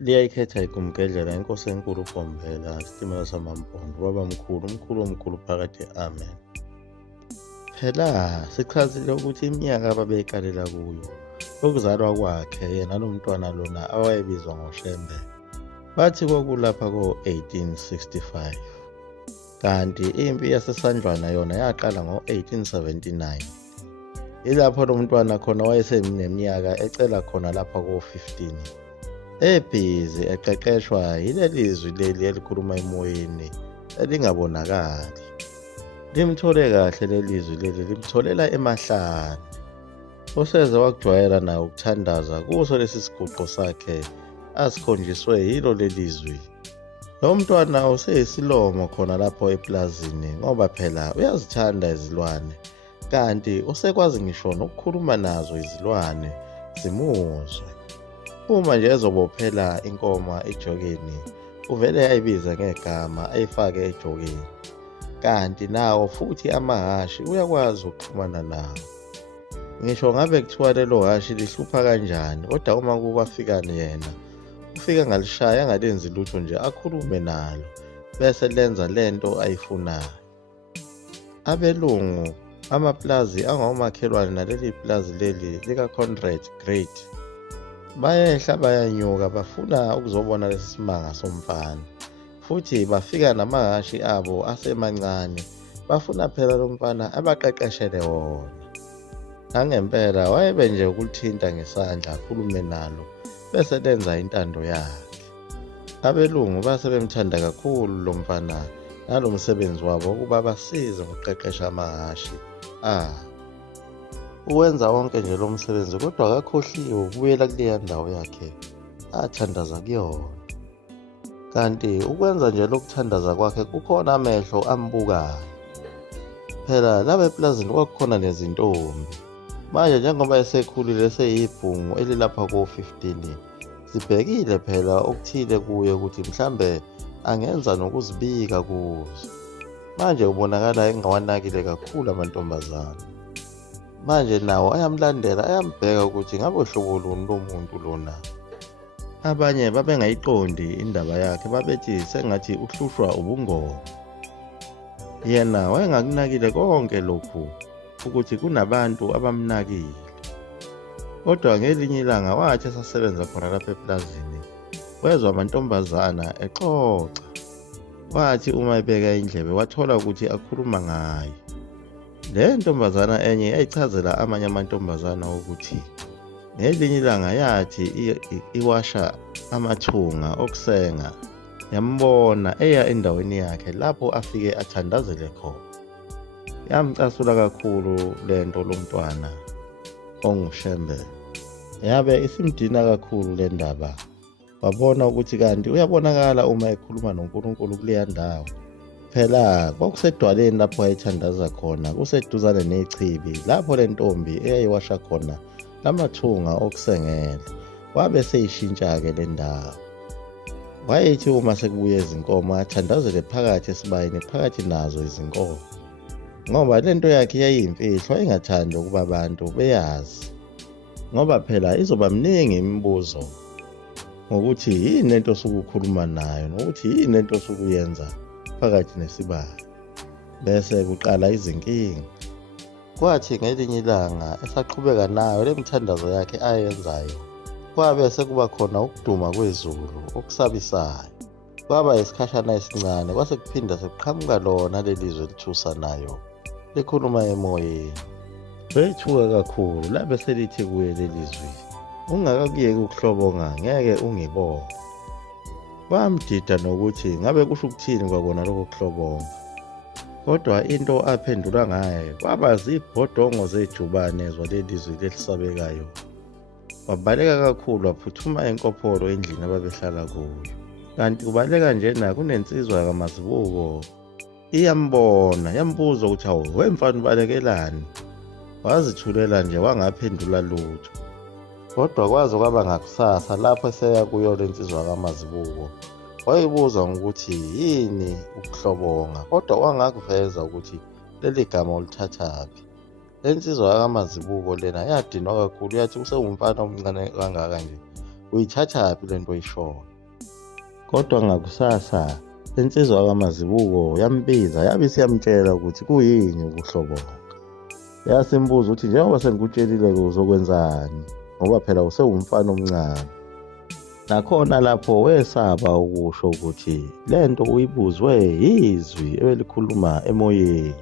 liyayikhetha igumgedlela inkosi enkulu uBhombela isitimela samampondo baba omkhulu phakathi amen. Phela sichazile ukuthi iminyaka ababeyiqalela kuyo ukuzalwa kwakhe yena nomntwana lona awayebizwa ngoShembe bathi kwakulapha ko-1865, kanti impi yasesandlwana yona yaqala ngo-1879. Ilapho lo mntwana khona wayeseneminyaka ecela khona lapha ko-15, ebhizi eqeqeshwa yilelizwi leli elikhuluma emoyeni elingabonakali. Limthole kahle lelizwi leli, limtholela emahlane. Useze wakujwayela naye ukuthandaza kuso lesi siguqo sakhe asikhonjiswe yilo lelizwi. Lo mntwana useyisilomo khona lapho eplazini ngoba phela uyazithanda izilwane, kanti usekwazi ngisho nokukhuluma nazo izilwane zimuzwe. Uma nje ezobophela inkoma ejokeni uvele ayibize ngegama ayifake ejokeni, kanti nawo futhi amahashi uyakwazi ukuxhumana nawo. Ngisho ngabe kuthiwa lelo hashi lihlupha kanjani, kodwa uma kukwafika yena ufika ngalishaya angalenzi lutho nje akhulume nalo bese lenza lento ayifunayo. Abelungu amaplazi angomakhelwane naleli plazi leli lika-Conrad Great bayehla bayanyuka bafuna ukuzobona lesi simanga somfana, futhi bafika namahashi abo asemancane bafuna phela lo mfana abaqeqeshele wona. Nangempela wayebe nje ukulithinta ngesandla akhulume nalo bese lenza intando yakhe. Abelungu base bemthanda kakhulu lo mfana nalo msebenzi wabo ukuba basize ngokuqeqesha amahashi. Uwenza wonke nje lo msebenzi kodwa akakhohliwe ukubuyela kuleya ndawo yakhe athandaza kuyona. Kanti ukwenza nje lokuthandaza kwakhe kukhona amehlo ambukayo. Phela laba eplazini kwakukhona nezintombi. Manje njengoba esekhulile eseyibhungu elilapha ko-15, sibhekile phela okuthile kuye ukuthi mhlambe angenza nokuzibika kuzo. Manje ubonakala engawanakile kakhulu amantombazana. Manje nawo ayamlandela ayambheka ukuthi ngabe hlobo luni lo muntu lona. Abanye babengayiqondi indaba yakhe babethi sengathi uhlushwa ubungoma. Yena wayengakunakile konke lokhu ukuthi kunabantu abamnakile. Kodwa ngelinye ilanga wathi esasebenza khona lapha eplazini wezwa amantombazana exoxa. Wathi uma ebeka indlebe wathola ukuthi akhuluma ngayo. Le ntombazana enye yayichazela amanye amantombazana ukuthi ngelinye ilanga yathi iwasha amathunga okusenga yambona eya endaweni yakhe lapho afike athandazele khona. Yamcasula kakhulu lento lo mntwana onguShembe. Yabe isimdina kakhulu le ndaba. Wabona ukuthi kanti uyabonakala uma ekhuluma noNkulunkulu kuleya ndawo. Phela kwakusedwaleni lapho ayethandaza khona kuseduzane nechibi lapho le ntombi eyayiwasha khona lamathunga okusengela. Wabe seyishintsha-ke le ndawo. Wayethi uma sekubuye izinkomo athandazele phakathi esibayeni phakathi nazo izinkomo, ngoba lento yakhe yayiyimfihlo engathandi ukuba abantu beyazi, ngoba phela izoba mningi imibuzo ngokuthi yini lento osukukhuluma nayo nokuthi yini lento osukuyenza phakathi nesibaya. Bese kuqala izinkinga. Kwathi ngelinye ilanga esaqhubeka nayo le mithandazo yakhe ayenzayo kwabe sekuba khona ukuduma kwezulu okusabisayo. Kwaba isikhashana esincane kwase kuphinda sekuqhamuka lona lelizwe lithusa nayo likhuluma emoyeni. Wethuka kakhulu labe selithi kuye lelizwi, ungakakuyeki ukuhlobonga ngeke ungibonge. Bamdida nokuthi ngabe kusho ukuthini kwakona lokho kuhlobonga. Kodwa into aphendula ngayo kwaba zibhodongo zejubane zalelizwi lelisabekayo. Wabaleka kakhulu waphuthuma enkopholo endlini ababehlala kuyo. Kanti kubaleka njena kunensizwa kaMazibuko iyambona yambuza ukuthi hawu wemfana ubalekelani. Wazithulela nje wangaphendula lutho. Kodwa kwaze kwaba ngakusasa lapho eseya kuyo lensizwa kaMazibuko wayibuza ukuthi yini ukuhlobonga, kodwa wangakuveza ukuthi leli gama ulithathaphi. Lensizwa kaMazibuko lena yadinwa kakhulu yathi usewumfana omncane kangaka nje uyithathaphi lento oyishoyo. Kodwa ngakusasa insizwa kaMazibuko yambiza yabe isiyamtshela ukuthi kuyini ukuhloboka. Yasimbuza ukuthi njengoba sengikutshelile-ke uzokwenzani ngoba phela usewumfana omncane. Nakhona lapho wesaba ukusho ukuthi lento uyibuzwe yizwi ebelikhuluma emoyeni.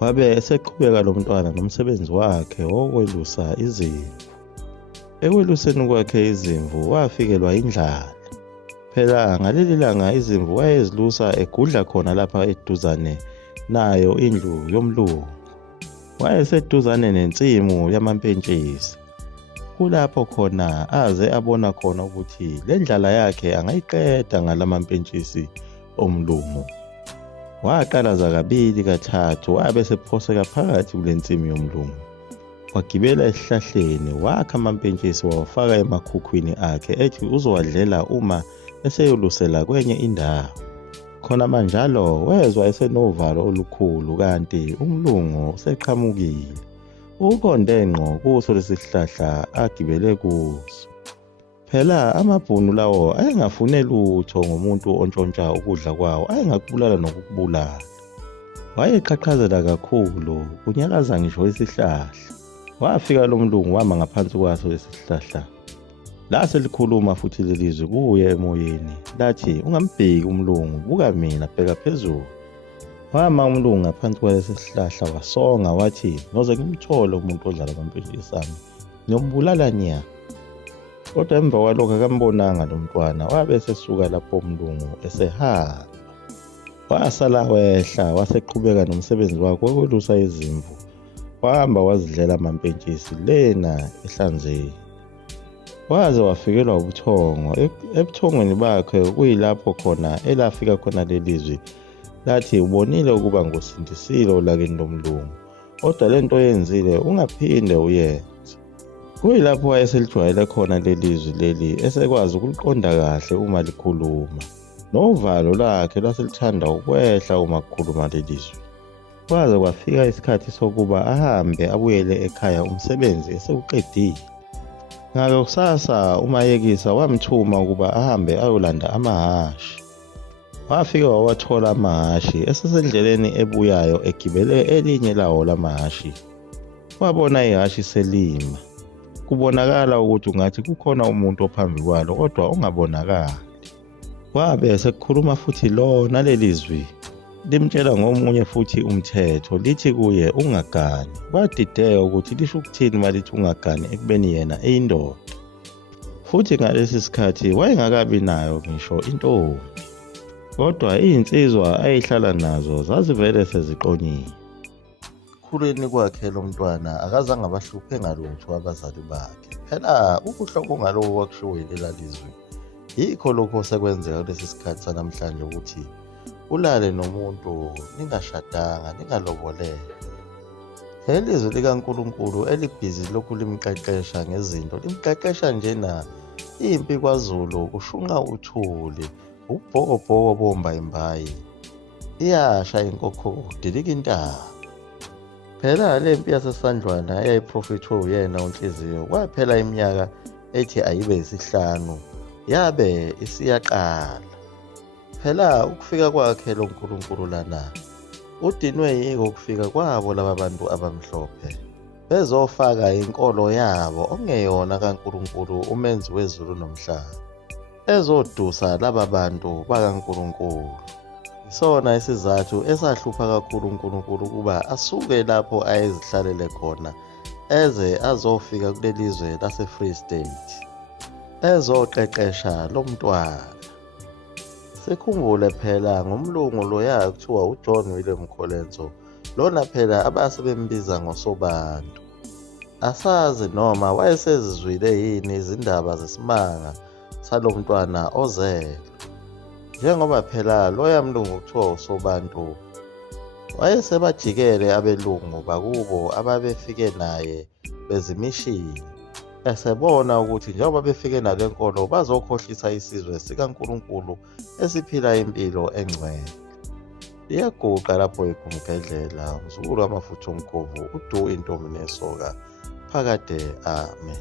Wabe eseqhubeka lo mntwana nomsebenzi wakhe wokwelusa izimvu. Ekweluseni kwakhe izimvu wafikelwa indlala. Phela ngaleli langa izimvu wayezilusa egudla khona lapha eduzane nayo indlu yomlungu. Wayeseduzane nensimu yamampentshisi. Kulapho khona aze abona khona ukuthi le ndlala yakhe angayiqeda ngalamampentshisi omlungu. Waqalaza kabili kathathu wabe sephoseka phakathi kule nsimu yomlungu. Wagibela esihlahleni wakha amampentshisi wawafaka emakhukhwini akhe ethi uzowadlela uma eseyolusela kwenye indawo. Khona manjalo wezwa esenovalo olukhulu kanti umlungu useqhamukile. Uqonde ngqo kuso lesihlahla agibele kuso. Phela amabhunu lawo ayengafune lutho ngomuntu ontshontsha ukudla kwawo, ayengakubulala nokukubulala. Wayeqhaqhazela kakhulu kunyakaza ngisho isihlahla. Wafika lo mlungu wama ngaphansi kwaso lesihlahla. Lase likhuluma futhi lelizwi kuye emoyeni lathi ungambheki umlungu, buka mina, bheka phezulu. Wama umlungu ngaphansi kwalesi sihlahla wasonga wathi noze ngimthole umuntu odlala amampentshisi ami ngiyombulala nya. Kodwa emva kwalokho akambonanga lo mntwana, wabe esesuka lapho umlungu esehamba. Wasala wehla waseqhubeka nomsebenzi wakhe wokwelusa izimvu. Wahamba wazidlela amampentshisi lena ehlanzeni. Waze wafikelwa ubuthongo. Ebuthongweni bakhe kuyilapho khona elafika khona lelizwi lathi ubonile ukuba ngosindisile olakeni lomlungu, kodwa lento oyenzile ungaphinde uyenze. Kuyilapho wayeselijwayele khona lelizwi leli esekwazi ukuliqonda kahle uma likhuluma. Novalo lakhe lwaselithanda ukwehla uma kukhuluma lelizwi. Kwaze kwafika isikhathi sokuba ahambe abuyele ekhaya umsebenzi esewuqedile. Ngakusasa umayekisa wamthuma ukuba ahambe ayolanda amahashi. Wafika wawathola amahashi esesendleleni ebuyayo egibele elinye lawo lamahashi. Wabona ihashi selima. Kubonakala ukuthi ungathi kukhona umuntu ophambi kwalo kodwa ungabonakali. Wabe esekukhuluma futhi lona lelizwi limtshela ngomunye futhi umthetho lithi kuye ungagani. Wadideka ukuthi lisho ukuthini malithi ungagani ekubeni yena eyindoda. Futhi ngalesi sikhathi wayengakabi nayo ngisho intombi. Kodwa izinsizwa ayihlala nazo zazivele seziqonyile. Ekukhuleni kwakhe lo mntwana akazange abahluphe ngalutho abazali bakhe. Phela ukuhloko ngaloko kwakushiwo yilela lizwi. Yikho lokho sekwenzeka kulesi sikhathi sanamhlanje ukuthi ulale nomuntu ningashadanga, ningalobolele. Leli lizwi likaNkulunkulu elibhizi lokhu limqeqesha ngezinto, limqeqesha njena impi kwaZulu kushunqa uthuli, ubhokobhoko bomba imbayi, iyasha inkokho kudilika intaba. Phela le mpi yasesandlwana eyayiprofithwe uyena uNhliziyo kwaphela iminyaka ethi ayibe yisihlanu yabe isiyaqala. Phela ukufika kwakhe lo nkulunkulu lana udinwe yiko ukufika kwabo laba bantu abamhlophe bezofaka inkolo yabo ongeyona kaNkulunkulu umenzi wezulu nomhlaba, ezodusa laba bantu bakaNkulunkulu. Isona isizathu esahlupha kakhulu uNkulunkulu ukuba asuke lapho ayezihlalele khona eze azofika kulelizwe lase-Free State ezoqeqesha lo mntwana. Sikhumbule phela ngomlungu loya kuthiwa uJohn William Colenso, lona phela abasebembiza ngosobantu. Asazi noma wayesezizwile yini izindaba zesimanga salo mntwana ozelwe. Njengoba phela loya mlungu kuthiwa usobantu wayesebajikele abelungu bakubo ababefike naye bezimishini, esebona ukuthi njengoba befike nale nkolo bazokhohlisa isizwe sikaNkulunkulu esiphila impilo engcwele. Liyaguqa lapho igumgedlela, umzukulu wamafutha omkhovu, uDu intombi nesoka, phakade. Amen.